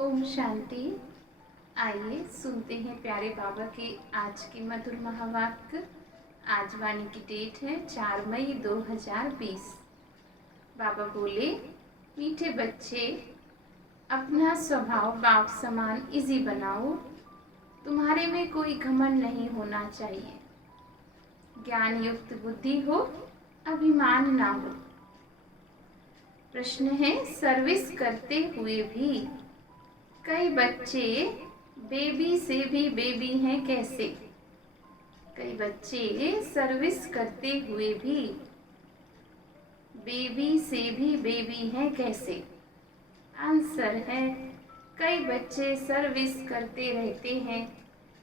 ओम शांति। आइए सुनते हैं प्यारे बाबा के आज के मधुर महावाक्य। आज वाणी की डेट है 4 मई 2020। बाबा बोले, मीठे बच्चे, अपना स्वभाव बाप समान इजी बनाओ। तुम्हारे में कोई घमंड नहीं होना चाहिए। ज्ञान युक्त बुद्धि हो, अभिमान ना हो। प्रश्न है, सर्विस करते हुए भी कई बच्चे बेबी से भी बेबी हैं कैसे? कई बच्चे सर्विस करते हुए भी बेबी से भी बेबी हैं कैसे? आंसर है, कई बच्चे सर्विस करते रहते हैं,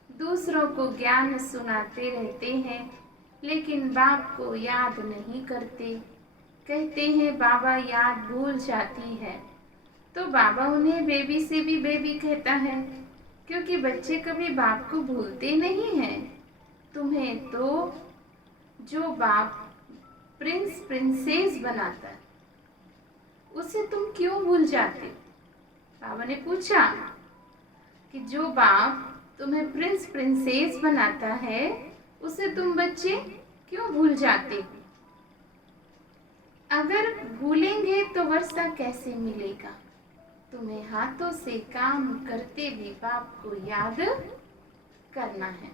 दूसरों को ज्ञान सुनाते रहते हैं, लेकिन बाप को याद नहीं करते। कहते हैं बाबा याद भूल जाती है। तो बाबा उन्हें बेबी से भी बेबी कहता है, क्योंकि बच्चे कभी बाप को भूलते नहीं हैं। तुम्हें तो जो बाप प्रिंस प्रिंसेस बनाता है, उसे तुम क्यों भूल जाते? बाबा ने पूछा कि जो बाप तुम्हें प्रिंस प्रिंसेस बनाता है, उसे तुम बच्चे क्यों भूल जाते? अगर भूलेंगे तो वर्षा कैसे मिलेगा? तुम्हें हाथों से काम करते भी बाप को याद करना है।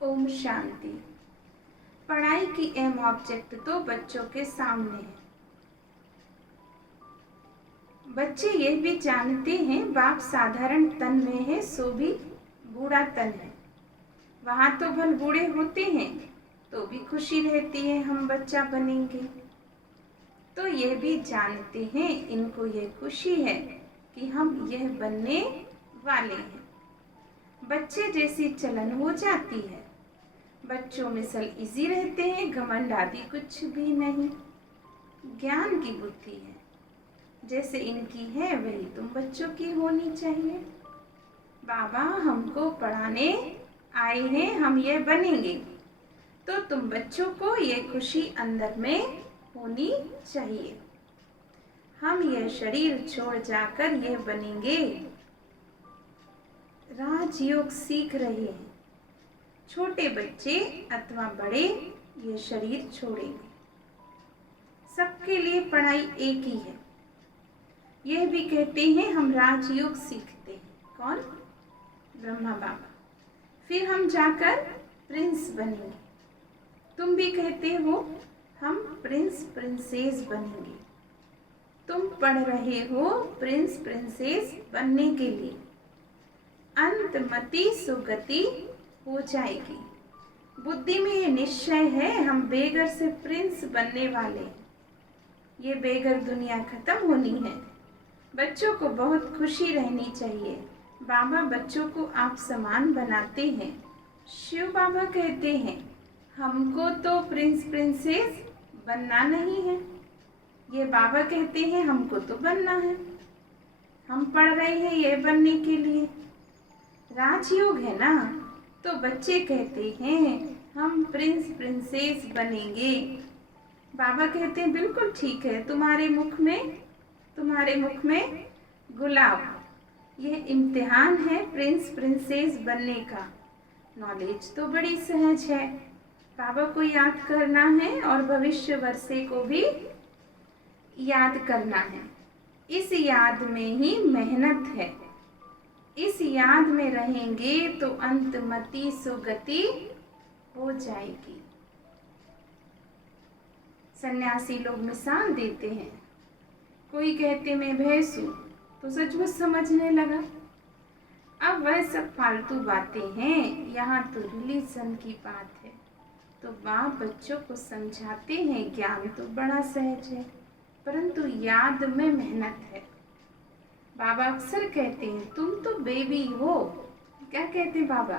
ओम शांति। पढ़ाई की अहम ऑब्जेक्ट तो बच्चों के सामने है। बच्चे ये भी जानते हैं बाप साधारण तन में है, सो भी बूढ़ा तन है। वहां तो भल बूढ़े होते हैं, तो भी खुशी रहती है हम बच्चा बनेंगे। तो यह भी जानते हैं, इनको यह खुशी है कि हम यह बनने वाले हैं। बच्चे जैसी चलन हो जाती है। बच्चों में सल इजी रहते हैं, घमंड आदि कुछ भी नहीं। ज्ञान की बुद्धि है, जैसे इनकी है वही तुम बच्चों की होनी चाहिए। बाबा हमको पढ़ाने आए हैं, हम यह बनेंगे, तो तुम बच्चों को यह खुशी अंदर में होनी चाहिए। हम यह शरीर छोड़ जाकर यह बनेंगे। राजयोग सीख रहे हैं। छोटे बच्चे अथवा बड़े यह शरीर छोड़ेंगे। सबके लिए पढ़ाई एक ही है। यह भी कहते हैं हम राजयोग सीखते हैं। कौन? ब्रह्मा बाबा। फिर हम जाकर प्रिंस बनेंगे। तुम भी कहते हो हम प्रिंस प्रिंसेस बनेंगे। तुम पढ़ रहे हो प्रिंस प्रिंसेस बनने के लिए। अंतमति सुगति हो जाएगी। बुद्धि में ये निश्चय है हम बेगर से प्रिंस बनने वाले। ये बेगर दुनिया खत्म होनी है। बच्चों को बहुत खुशी रहनी चाहिए। बाबा बच्चों को आप समान बनाते हैं। शिव बाबा कहते हैं हमको तो प्रिंस प्रिंसेस बनना नहीं है। ये बाबा कहते हैं हमको तो बनना है। हम पढ़ रहे हैं ये बनने के लिए। राजयोग है ना, तो बच्चे कहते हैं हम प्रिंस प्रिंसेस बनेंगे। बाबा कहते हैं बिल्कुल ठीक है, तुम्हारे मुख में गुलाब। यह इम्तिहान है प्रिंस प्रिंसेस बनने का। नॉलेज तो बड़ी सहज है। बाबा को याद करना है और भविष्य वर्षे को भी याद करना है। इस याद में ही मेहनत है। इस याद में रहेंगे तो अंतमति सुगति हो जाएगी। सन्यासी लोग मिसाल देते हैं। कोई कहते मैं भैंस हूं, तो सचमुच समझने लगा। अब वह सब फालतू बातें हैं, यहाँ तो रिलीजन की बात है। तो बाप बच्चों को समझाते हैं ज्ञान तो बड़ा सहज है, परंतु याद में मेहनत है। बाबा अक्सर कहते हैं तुम तो बेबी हो। क्या कहते हैं बाबा?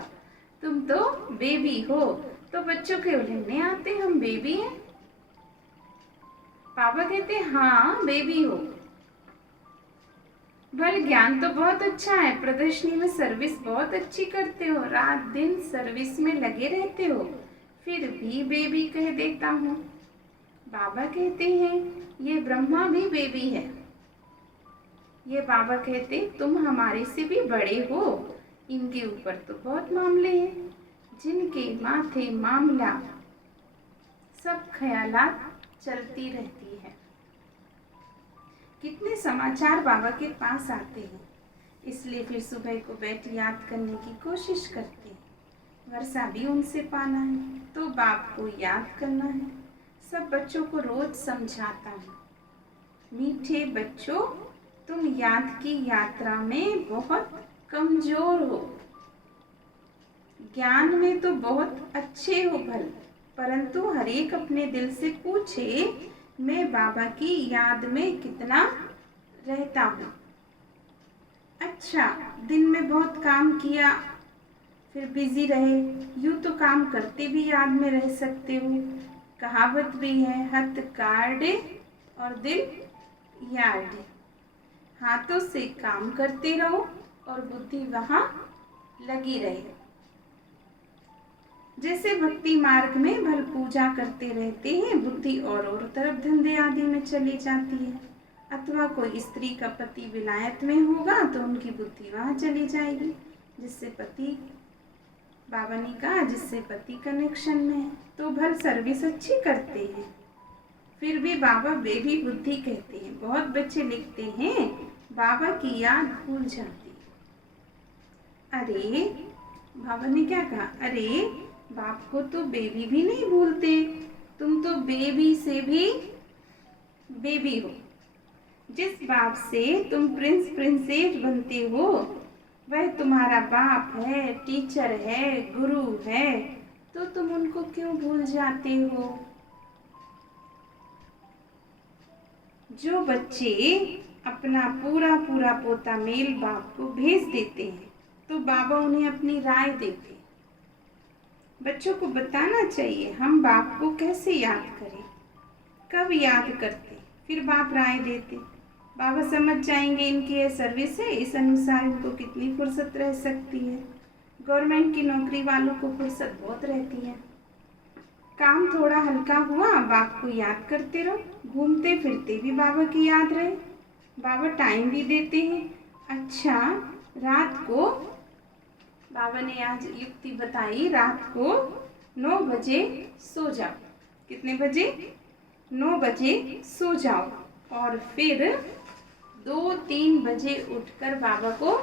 तुम तो बेबी हो। तो बच्चों के उलझने आते हम बेबी हैं। बाबा कहते हैं हाँ बेबी हो। भले ज्ञान तो बहुत अच्छा है, प्रदर्शनी में सर्विस बहुत अच्छी करते हो, रात दिन सर्विस में लगे रहते हो, फिर भी बेबी कह देता हूँ। बाबा कहते हैं ये ब्रह्मा भी बेबी है। ये बाबा कहते तुम हमारे से भी बड़े हो, इनके ऊपर तो बहुत मामले हैं, जिनके माथे मामला सब ख्यालात चलती रहती है। कितने समाचार बाबा के पास आते हैं, इसलिए फिर सुबह को बैठ याद करने की कोशिश करते हैं। वर्षा भी उनसे पाना है तो बाप को याद करना है। सब बच्चों को रोज समझाता हूँ, मीठे बच्चों तुम याद की यात्रा में बहुत कमजोर हो। ज्ञान में तो बहुत अच्छे हो भल, परंतु हर एक अपने दिल से पूछे मैं बाबा की याद में कितना रहता हूँ। अच्छा, दिन में बहुत काम किया फिर बिजी रहे, यूं तो काम करते भी याद में रह सकते हो। कहावत भी है, हथ काढ़े और दिल याद। हाथों से काम करते रहो और बुद्धि वहां लगी रहे। जैसे भक्ति मार्ग में भल पूजा करते रहते हैं, बुद्धि और तरफ धंधे आदि में चली जाती है। अथवा कोई स्त्री का पति विलायत में होगा तो उनकी बुद्धि वहां चली जाएगी, जिससे पति, बाबा ने कहा जिससे पति कनेक्शन में है तो भल सर्विस अच्छी करते हैं, फिर भी बाबा बेबी बुद्धि कहते हैं। बहुत बच्चे लिखते हैं बाबा की याद भूल जाती। अरे बाबा ने क्या कहा, अरे बाप को तो बेबी भी नहीं भूलते, तुम तो बेबी से भी बेबी हो। जिस बाप से तुम प्रिंस प्रिंसेस बनते हो वह तुम्हारा बाप है, टीचर है, गुरु है, तो तुम उनको क्यों भूल जाते हो। जो बच्चे अपना पूरा पूरा पोता मेल बाप को भेज देते हैं तो बाबा उन्हें अपनी राय देते। बच्चों को बताना चाहिए हम बाप को कैसे याद करें, कब याद करते, फिर बाप राय देते। बाबा समझ जाएंगे इनकी ये सर्विस है, इस अनुसार इनको कितनी फुर्सत रह सकती है। गवर्नमेंट की नौकरी वालों को फुर्सत बहुत रहती है। काम थोड़ा हल्का हुआ, बाप को याद करते रहो, घूमते फिरते भी बाबा की याद रहे। बाबा टाइम भी देते हैं। अच्छा, रात को बाबा ने आज युक्ति बताई, रात को 9 बजे सो जाओ। कितने बजे? 9 बजे सो जाओ और फिर 2-3 बजे उठकर बाबा को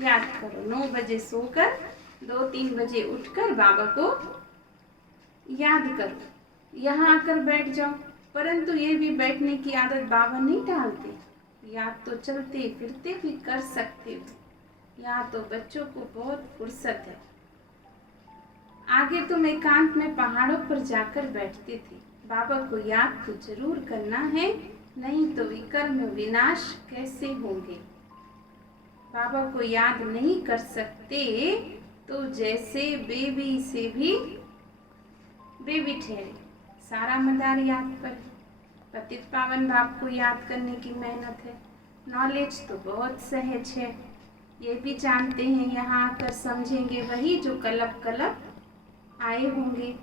याद करो। 9 बजे सोकर 2-3 बजे उठकर बाबा को याद करो। यहाँ आकर बैठ जाओ, परंतु ये भी बैठने की आदत बाबा नहीं डालते। याद तो चलते फिरते भी कर सकते हो। यहाँ तो बच्चों को बहुत फुर्सत है। आगे तुम एकांत में पहाड़ों पर जाकर बैठते थे। बाबा को याद तो जरूर करना है, नहीं तो विकर्म विनाश कैसे होंगे। बाबा को याद नहीं कर सकते तो जैसे बेबी से भी बेबी ठहरे। सारा मदार याद पर। पतित पावन बाप को याद करने की मेहनत है। नॉलेज तो बहुत सहज है, ये भी जानते हैं यहाँ आकर समझेंगे वही जो कलब कलब आए होंगे।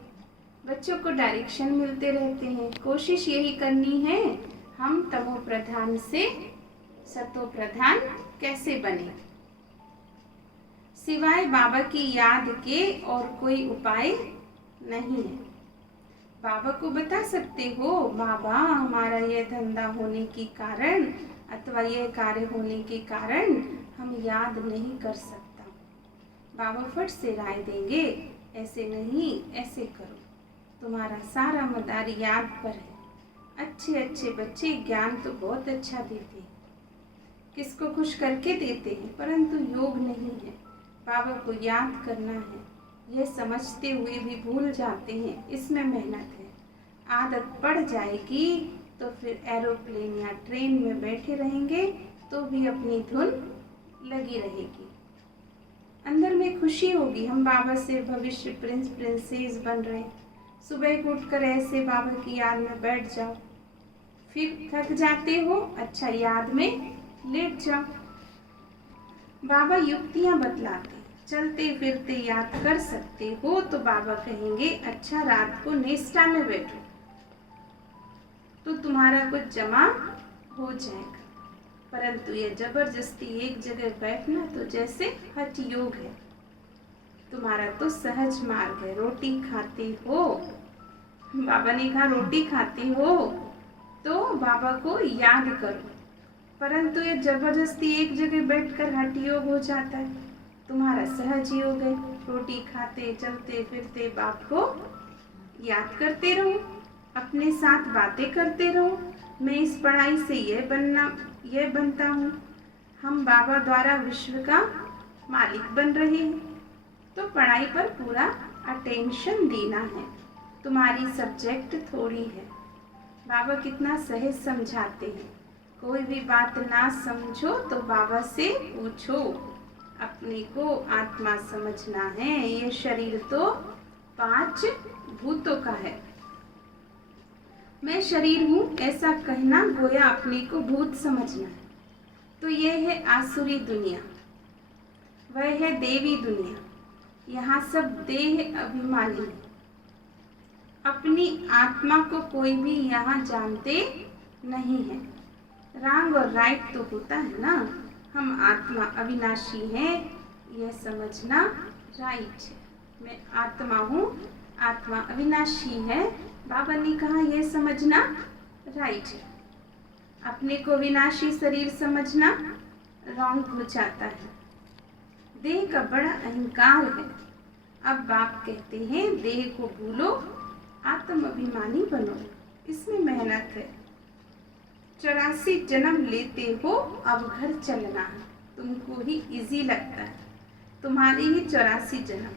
बच्चों को डायरेक्शन मिलते रहते हैं। कोशिश यही करनी है हम तमो प्रधान से सतो प्रधान कैसे बने। सिवाय बाबा की याद के और कोई उपाय नहीं है। बाबा को बता सकते हो, बाबा हमारा यह धंधा होने के कारण अथवा यह कार्य होने के कारण हम याद नहीं कर सकता। बाबा फट से राय देंगे, ऐसे नहीं ऐसे करो। तुम्हारा सारा मदार याद पर है। अच्छे अच्छे बच्चे ज्ञान तो बहुत अच्छा देते हैं, किसको खुश करके देते हैं, परंतु योग नहीं है। बाबा को याद करना है, यह समझते हुए भी भूल जाते हैं। इसमें मेहनत है। आदत पड़ जाएगी तो फिर एरोप्लेन या ट्रेन में बैठे रहेंगे तो भी अपनी धुन लगी रहेगी। अंदर में खुशी होगी, हम बाबा से भविष्य प्रिंस प्रिंसेस बन रहे। सुबह को उठकर ऐसे बाबा की याद में बैठ जाओ, फिर थक जाते हो, अच्छा याद में लेट जाओ। बाबा युक्तियां बतलाते, चलते फिरते याद कर सकते हो तो बाबा कहेंगे अच्छा रात को निष्ठा में बैठो तो तुम्हारा कुछ जमा हो जाएगा। परंतु ये जबरदस्ती एक जगह बैठना तो जैसे हठ योग है। तुम्हारा तो सहज मार्ग है। रोटी खाते हो, बाबा ने कहा रोटी खाते हो तो बाबा को याद करो, परंतु ये जबरदस्ती एक जगह बैठकर हठ योग हो जाता है। तुम्हारा सहज योग है। रोटी खाते चलते फिरते बाप को याद करते रहो, अपने साथ बातें करते रहो। मैं इस पढ़ाई से यह बनता हूँ। हम बाबा द्वारा विश्व का मालिक बन रहे हैं, तो पढ़ाई पर पूरा अटेंशन देना है। तुम्हारी सब्जेक्ट थोड़ी है। बाबा कितना सहज समझाते हैं। कोई भी बात ना समझो तो बाबा से पूछो। अपने को आत्मा समझना है। ये शरीर तो 5 भूतों का है। मैं शरीर हूँ ऐसा कहना गोया अपने को भूत समझना है। तो यह है आसुरी दुनिया, वह है देवी दुनिया। यहाँ सब देह अभिमानी है। अपनी आत्मा को कोई भी यहाँ जानते नहीं है। रॉन्ग और राइट तो होता है ना। हम आत्मा अविनाशी हैं, यह समझना राइट है। मैं आत्मा हूँ, आत्मा अविनाशी है, बाबा ने कहा यह समझना राइट है। अपने को विनाशी शरीर समझना रॉन्ग हो जाता है। देह का बड़ा अहंकार है। अब बाप कहते हैं देह को भूलो, आत्म अभिमानी बनो। इसमें मेहनत है। 84 जन्म लेते हो, अब घर चलना है। तुमको ही इजी लगता है। तुम्हारे ही 84 जन्म।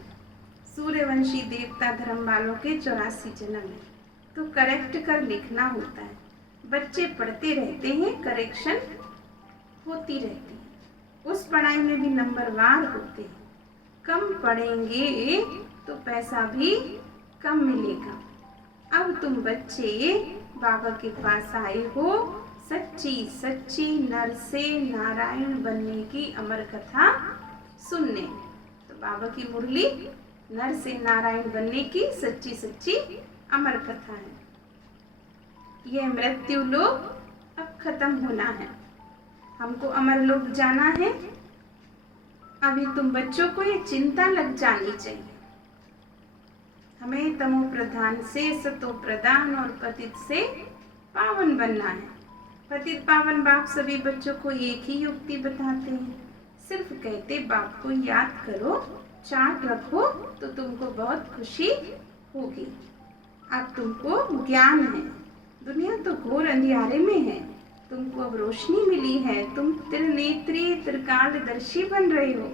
सूर्यवंशी देवता धर्म वालों के 84 जन्म है, तो करेक्ट कर लिखना होता है। बच्चे पढ़ते रहते हैं, करेक्शन होती रहती है। उस पढ़ाई में भी नंबरवार होते हैं। कम पढ़ेंगे तो पैसा भी कम मिलेगा। अब तुम बच्चे बाबा के पास आए हो सच्ची सच्ची नर से नारायण बनने की अमर कथा सुनने। तो बाबा की मुरली नर से नारायण बनने की सच्ची सच्ची अमर कथा है। यह मृत्यु लोक अब खत्म होना है। हमको अमर लोक जाना है। अभी तुम बच्चों को ये चिंता लग जानी चाहिए। हमें तमो प्रधान से सतो प्रधान और पतित से पावन बनना है। पतित पावन बाप सभी बच्चों को एक ही युक्ति बताते हैं। सिर्फ कहते बाप को याद करो, चार्ट रखो तो तुमको बहुत खुशी होगी। अब तुमको ज्ञान है। दुनिया तो घोर अंधियारे में है, तुमको अब रोशनी मिली है। तुम त्रिनेत्री त्रिकालदर्शी बन रहे हो।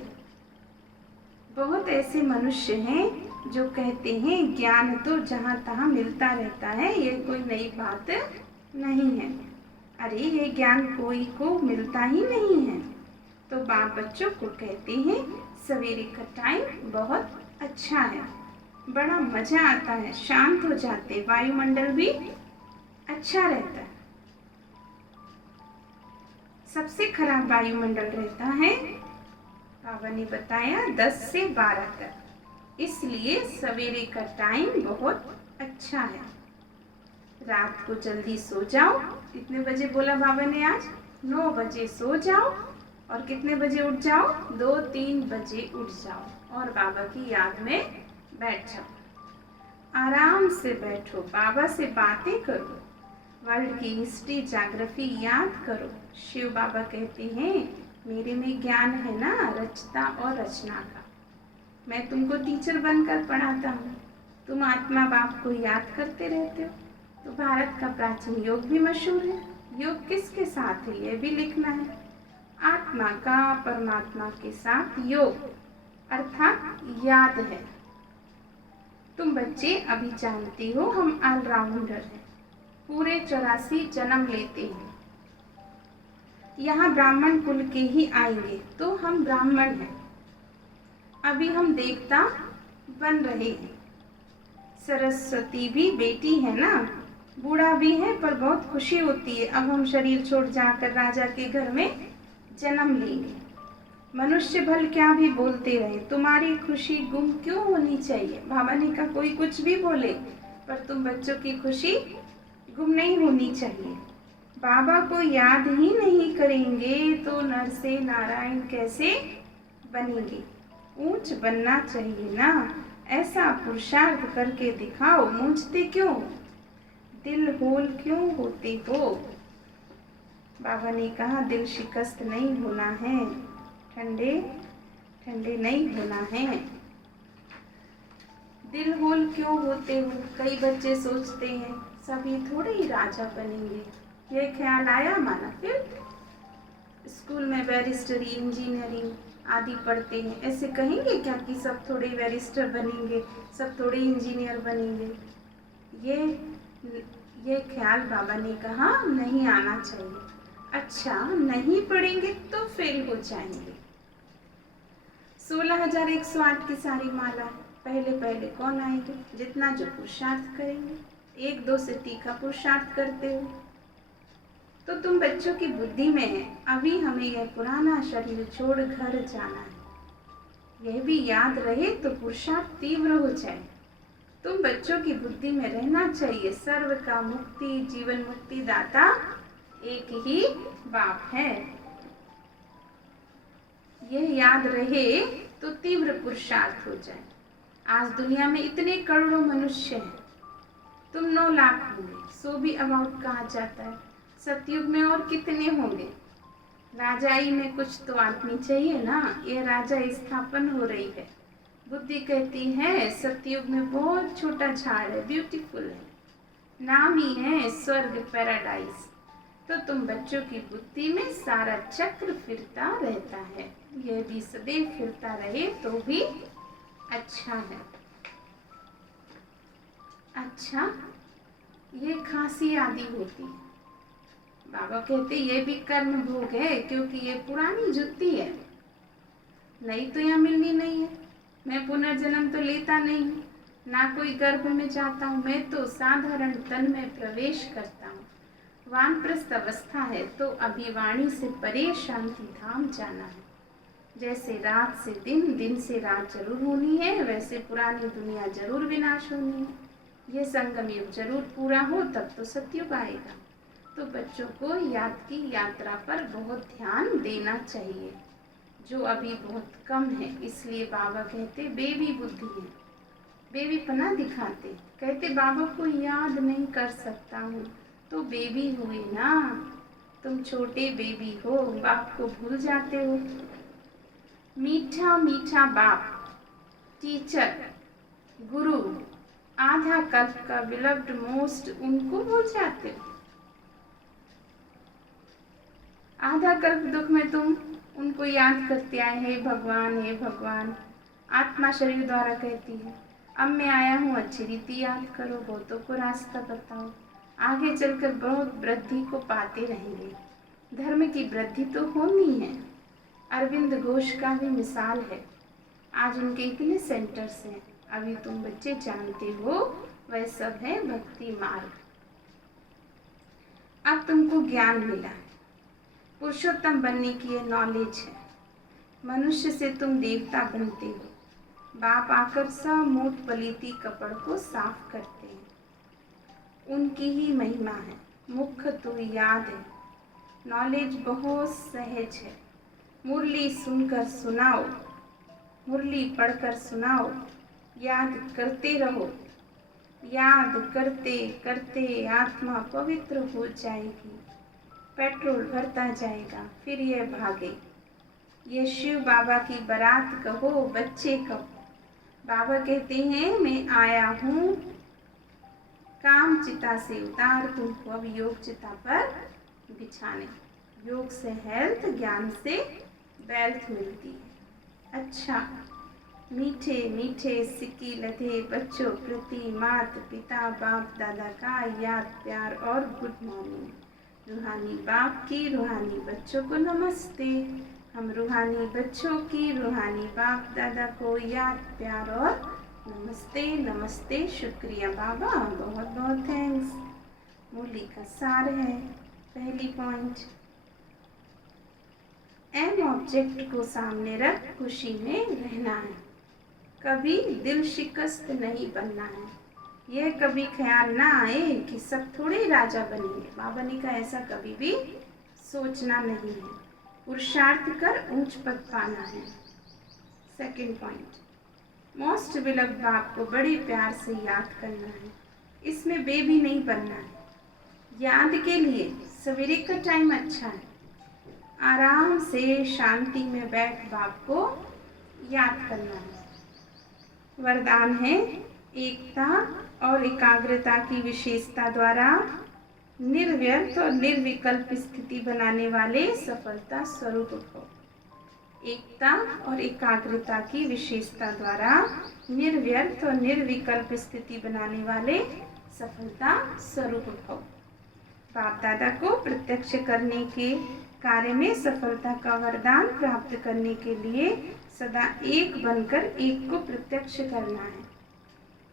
बहुत ऐसे मनुष्य हैं जो कहते हैं ज्ञान तो जहाँ तहाँ मिलता रहता है, ये कोई नई बात नहीं है। अरे ये ज्ञान कोई को मिलता ही नहीं है। तो बाप बच्चों को कहते हैं सवेरे का टाइम बहुत अच्छा है, बड़ा मजा आता है, शांत हो जाते, वायुमंडल भी अच्छा रहता है। सबसे खराब वायुमंडल रहता है, बाबा ने बताया 10 से 12 तक। इसलिए सवेरे का टाइम बहुत अच्छा है। रात को जल्दी सो जाओ। कितने बजे बोला बाबा ने आज? 9 बजे सो जाओ और कितने बजे उठ जाओ? 2-3 बजे उठ जाओ और बाबा की याद में बैठ जाओ। आराम से बैठो, बाबा से बातें करो, वर्ल्ड की हिस्ट्री ज्योग्राफी याद करो। शिव बाबा कहते हैं मेरे में ज्ञान है ना, रचता और रचना का। मैं तुमको टीचर बनकर पढ़ाता हूँ, तुम आत्मा बाप को याद करते रहते हो। तो भारत का प्राचीन योग भी मशहूर है। योग किसके साथ है यह भी लिखना है। आत्मा का परमात्मा के साथ योग अर्थात याद है। तुम बच्चे अभी जानते हो हम ऑलराउंडर हैं, पूरे 84 जन्म लेते हैं। यहाँ ब्राह्मण कुल के ही आएंगे तो हम ब्राह्मण हैं। अभी हम देवता बन रहे हैं। सरस्वती भी बेटी है ना, बूढ़ा भी है पर बहुत खुशी होती है। अब हम शरीर छोड़ जाकर राजा के घर में जन्म लेंगे। मनुष्य भल क्या भी बोलते रहे, तुम्हारी खुशी गुम क्यों होनी चाहिए। बाबा ने कहा कोई कुछ भी बोले पर तुम बच्चों की खुशी गुम नहीं होनी चाहिए। बाबा को याद ही नहीं करेंगे तो नर से नारायण कैसे बनेंगे। ऊंच बनना चाहिए ना, ऐसा पुरुषार्थ करके दिखाओ। मूंझते क्यों, दिल होल क्यों होते हो। बाबा ने कहा दिल शिकस्त नहीं होना है, ठंडे ठंडे नहीं होना है। दिल होल क्यों होते हो। कई बच्चे सोचते हैं सभी थोड़े ही राजा बनेंगे, ये ख्याल आया माना। फिर स्कूल में बैरिस्टरी, इंजीनियरिंग आदि पढ़ते हैं, ऐसे कहेंगे क्या कि सब थोड़े बैरिस्टर बनेंगे, सब थोड़े इंजीनियर बनेंगे। ये ख्याल बाबा ने कहा नहीं आना चाहिए। अच्छा, नहीं पढ़ेंगे तो फेल हो जाएंगे। 16,108 की सारी माला पहले पहले कौन आएंगे, जितना जो पुरुषार्थ करेंगे। 1-2 से तीखा पुरुषार्थ करते हो तो तुम बच्चों की बुद्धि में है, अभी हमें यह पुराना शरीर छोड़ घर जाना है। यह भी याद रहे तो पुरुषार्थ तीव्र हो जाए। तुम बच्चों की बुद्धि में रहना चाहिए, सर्व का मुक्ति जीवन मुक्ति दाता एक ही बाप है। यह याद रहे तो तीव्र पुरुषार्थ हो जाए। आज दुनिया में इतने करोड़ों मनुष्य हैं, तुम 9 लाख होंगे, सो भी अबाउट कहा जाता है। सतयुग में और कितने होंगे। राजाई में कुछ तो आदमी चाहिए ना, यह राजा स्थापन हो रही है। बुद्धि कहती है सतयुग में बहुत छोटा झाड़ है, ब्यूटीफुल है, नाम ही है स्वर्ग पैराडाइज। तो तुम बच्चों की बुद्धि में सारा चक्र फिरता रहता है, यह भी सदैव फिरता रहे तो भी अच्छा है। अच्छा, ये खांसी आदि होती है, बाबा कहते ये भी कर्म भोग है, क्योंकि ये पुरानी जुत्ती है, नई तो यहाँ मिलनी नहीं है। मैं पुनर्जन्म तो लेता नहीं हूँ, ना कोई गर्भ में जाता हूँ, मैं तो साधारण तन में प्रवेश करता हूँ। वानप्रस्थ अवस्था है तो अभी वाणी से परे शांति धाम जाना है। जैसे रात से दिन, दिन से रात जरूर होनी है, वैसे पुरानी दुनिया जरूर विनाश होनी है। यह संगम युग जरूर पूरा हो तब तो सतयुग आएगा। तो बच्चों को याद की यात्रा पर बहुत ध्यान देना चाहिए, जो अभी बहुत कम है। इसलिए बाबा कहते बेबी बुद्धि है, बेबी पना दिखाते। कहते बाबा को याद नहीं कर सकता हूँ, तो बेबी हुए ना, तुम छोटे बेबी हो, बाप को भूल जाते हो। मीठा मीठा बाप, टीचर, गुरु, आधा कल्प का बिलव्ड मोस्ट, उनको भूल जाते हो। आधा कल्प दुख में तुम उनको याद करते आए, हे भगवान हे भगवान। आत्मा शरीर द्वारा कहती है अब मैं आया हूँ, अच्छी रीति याद करो, बहुतों को रास्ता बताओ, आगे चलकर बहुत वृद्धि को पाते रहेंगे। धर्म की वृद्धि तो होनी है। अरविंद घोष का भी मिसाल है, आज उनके इतने सेंटर्स हैं, अभी तुम बच्चे जानते हो, वह सब है भक्ति मार्ग। अब तुमको ज्ञान मिला है, पुरुषोत्तम बनने की ये नॉलेज है। मनुष्य से तुम देवता बनते हो। बाप आकर सब मोट पलीती कपड़ को साफ करते हैं, उनकी ही महिमा है। मुख्य तो याद है, नॉलेज बहुत सहज है। मुरली सुनकर सुनाओ, मुरली पढ़कर सुनाओ, याद करते रहो। याद करते करते आत्मा पवित्र हो जाएगी, पेट्रोल भरता जाएगा, फिर यह भागे। ये शिव बाबा की बारात कहो, बच्चे कहो। बाबा कहते हैं मैं आया हूँ काम चिता से उतार तुमको अब योग चिता पर बिछाने। योग से हेल्थ, ज्ञान से वेल्थ मिलती है। अच्छा, मीठे मीठे सिक्की लधे बच्चों प्रति मात पिता बाप दादा का याद प्यार और गुड मॉर्निंग। रूहानी बाप की रूहानी बच्चों को नमस्ते। हम रूहानी बच्चों की रूहानी बाप दादा को याद प्यार और नमस्ते नमस्ते। शुक्रिया बाबा, बहुत बहुत थैंक्स। मुरली का सार है, पहली पॉइंट, एम ऑब्जेक्ट को सामने रख खुशी में रहना है, कभी दिल शिकस्त नहीं बनना है। यह कभी ख्याल ना आए कि सब थोड़े राजा बनेंगे। बाबा ने कहा ऐसा कभी भी सोचना नहीं है, पुरुषार्थ कर ऊंच पद पाना है। सेकंड पॉइंट, मोस्ट बिलव्ड बाप को बड़े प्यार से याद करना है, इसमें बे भी नहीं बनना है। याद के लिए सवेरे का टाइम अच्छा है, आराम से शांति में बैठ बाप को याद करना है। वरदान है एकता और एकाग्रता की विशेषता द्वारा निर्व्यर्थ और निर्विकल्प स्थिति बनाने वाले सफलता स्वरूप भव। एकता और एकाग्रता की विशेषता द्वारा निर्व्यर्थ और निर्विकल्प स्थिति बनाने वाले सफलता स्वरूप भव। बाप दादा को प्रत्यक्ष करने के कार्य में सफलता का वरदान प्राप्त करने के लिए सदा एक बनकर एक को प्रत्यक्ष करना है।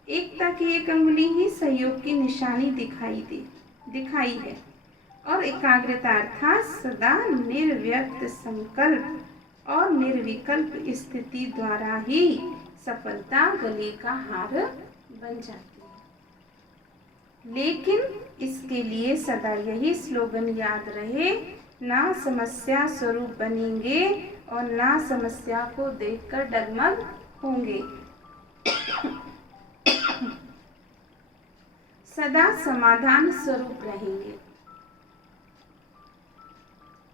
एकता की एक अंगुली ही सहयोग की निशानी दिखाई है और एकाग्रता अर्थात सदा निर्व्यक्त संकल्प और निर्विकल्प स्थिति द्वारा ही सफलता गले का हार बन जाती है। लेकिन इसके लिए सदा यही स्लोगन याद रहे, ना समस्या स्वरूप बनेंगे और ना समस्या को देखकर डगमग होंगे। सदा समाधान स्वरूप रहेंगे।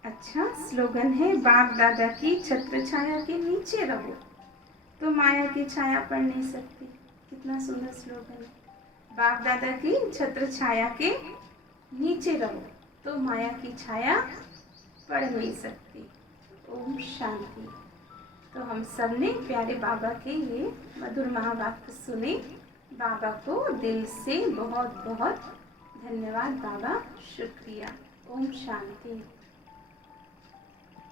अच्छा स्लोगन है, बाप दादा की छत्र छाया के नीचे रहो तो माया की छाया पड़ नहीं सकती। कितना सुंदर स्लोगन है, बाप दादा की छत्र छाया के नीचे रहो तो माया की छाया पड़ नहीं सकती। ओम शांति। तो हम सब ने प्यारे बाबा के ये मधुर महावाक्य सुने। बाबा को दिल से बहुत बहुत धन्यवाद बाबा, शुक्रिया। ओम शांति।